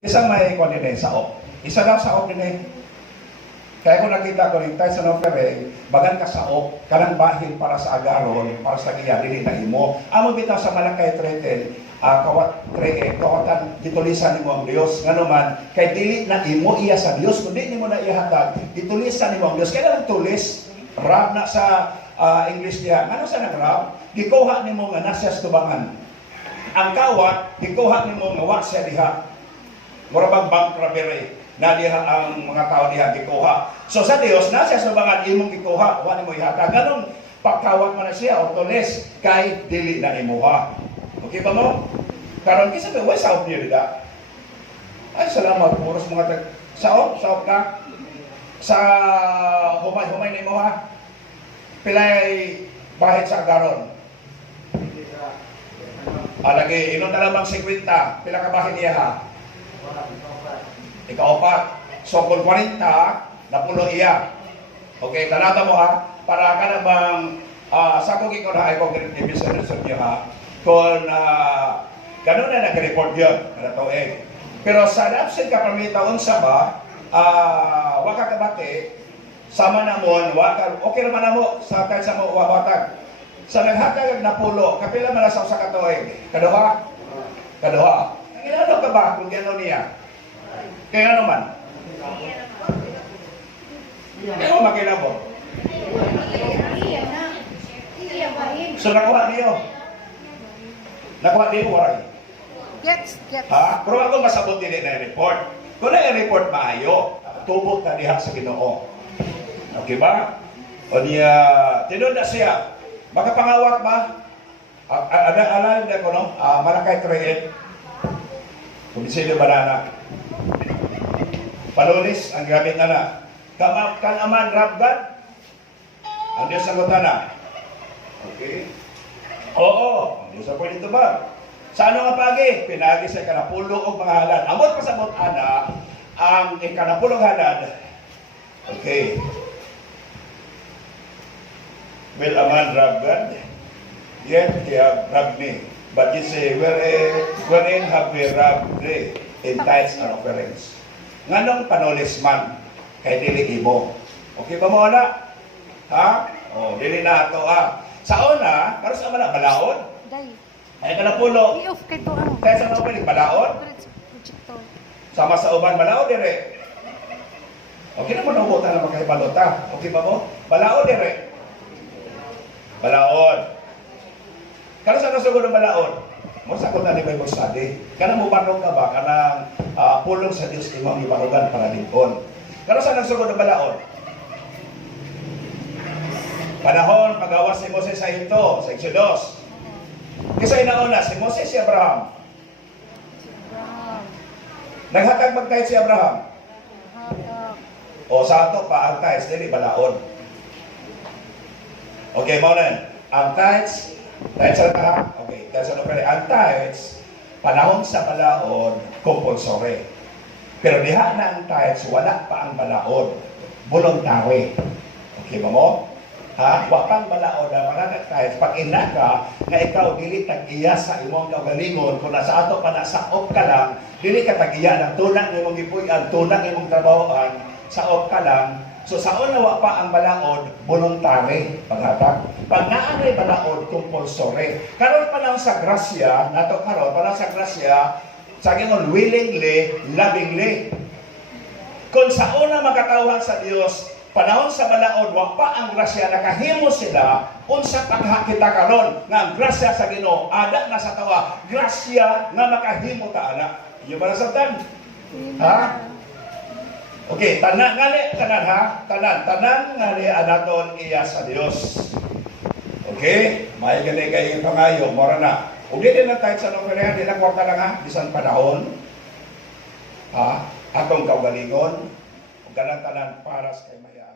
Isang may ko din saop. Isa lang saop din eh. Kaya kung nakita ko rin tayo sa nofere, bagan ka saop, kanang bahin para sa agaron, para sa iya, dili na imo. Amo bitaw sa malakay treten, kawatan gitulisan nimo ang Dios. Ngano man, kay dili na imo iya sa Dios, kundi nimo na iya hatag, gitulisan nimo ang Dios. Kaya lang tulis, rab na sa English niya. Ngano sa nag-rab? Gikuha nimo nga nasa tubangan. Ang kawat, gikuha nimo nga wa siya diha. Murabang bank robbery na diha ang mga tao diha gikuha. So sa Dios na siya subangan imong gikuha, wa nimo ihatag. Ganun pagkawat man na siya o tulis kay dili na imuha. Okay ba mo? Karon kisa ba saop niyo dida? Ay salamat puros mga tag saop ka sa humay-humay na imuha. Pilay bahit sa agaron. Alagi inon na lamang 50, pila ka bahin niya ha? Ika-4. So, kung 40, napulo iya. Okay, talata mo ha. Para ka na bang, sa kong ikaw na ay congregate business niyo ha. Kung, ganun na nag-report yun. Pero sa absent ka pamitaon sa ba, waka kabate, sama na mo, okay naman na mo, sa kahit sa mo, wabatag. Sa naghatag na pulo, kapila malasaw sa katoig. Kaduha? Kaduha. Ano ka ba kung gano'n niya? Kaya ano man? Kaya mo makinabot? So nakuha niyo? Nakuha niyo waray? Yes. Ha? Pero ako masabot din na i-report. Kung na-report maayo, tubok na diha sa Ginoo. Okay ba? O niya, tinod na siya. Makapangawat ba? Alam na ko, no? Malakay trade. Kumisilyo banana. Palulis, ang gamit na na. Kan aman, rabdan. Ang Diyos sagutan na. Okay? Oo. Ang Diyos sa pwede ito ba? Sa ano nga pagi? Pinagi sa ikanapulo o mga halad. Amot pasabot ana, ang ikanapulong halad. Okay. Well, aman, rabdan. Yet, kaya rabni. But you say, wherein have we robbed in tithes and offerings? Nganong panolis man, kay dili ibo. Okay ba mo na? Ha? O, dili na ito Sa una, karos naman na, balaod? Day. Ay, kanapulo. I-off kay to ang. Kaya sa mga piling, balaod? Projector. Sama sa uban, balaod dire. Okay na mo na ubutan na magkahibalota. Okay ba mo? Balaod dire. Balaod. Kano sa nasugod ng balaod? Mo sakot na ni Bible study. Kana mo barong ka ba kanang pulong sa Dios imong ibarugan para lingkon. Kano sa nasugod ng balaod? Panahon pagawas ni Moses sa Ehipto, sa Exodus. Kisa inauna si Moses si Abraham. Naghatag magtayt si Abraham. O sa ato pa ang tithes dili balaod. Okay, mo na. Ang tithes sa lahat, okay, sa lugar ang tithes, panahon sa balaod, compulsory. Pero diha na ang tithes, wala pa ang balaod, voluntary. Okay ba mo? Ha? Wa pang balaod ang mga tithes, pag ina ka, na ikaw dili tag-iya sa imong kaugalingon, kung nasa ato pa nasa op ka lang, dili ka tag-iya ng tunang imong gipuy-an, tunang imong trabahoan, sa op ka lang. So sa una wa pa ang balaod, voluntary paghatag. Pag naanay balaod, compulsory. Karon pa lang sa grasya, nato karon pa lang sa grasya, sa gingon willingly, lovingly. Kung sa una makatawhan sa Dios, panahon sa balaod, wa pa ang grasya, nakahimo sila, unsa paghakita karon nga ang grasya sa Ginoo, ada na sa tawa, grasya nga makahimo ta ana. Iyo ba nasabtan? Ha? Okay, tanan ha? Tanan ngali anaton iya sa Dios. Okay? May gani kay pangayo, mora na. Ug di na tayo sa nofere, di lang kwarta lang ha, bisan panahon. Ha? Atong kaugalingon, ug tanan para sa kay mayaan.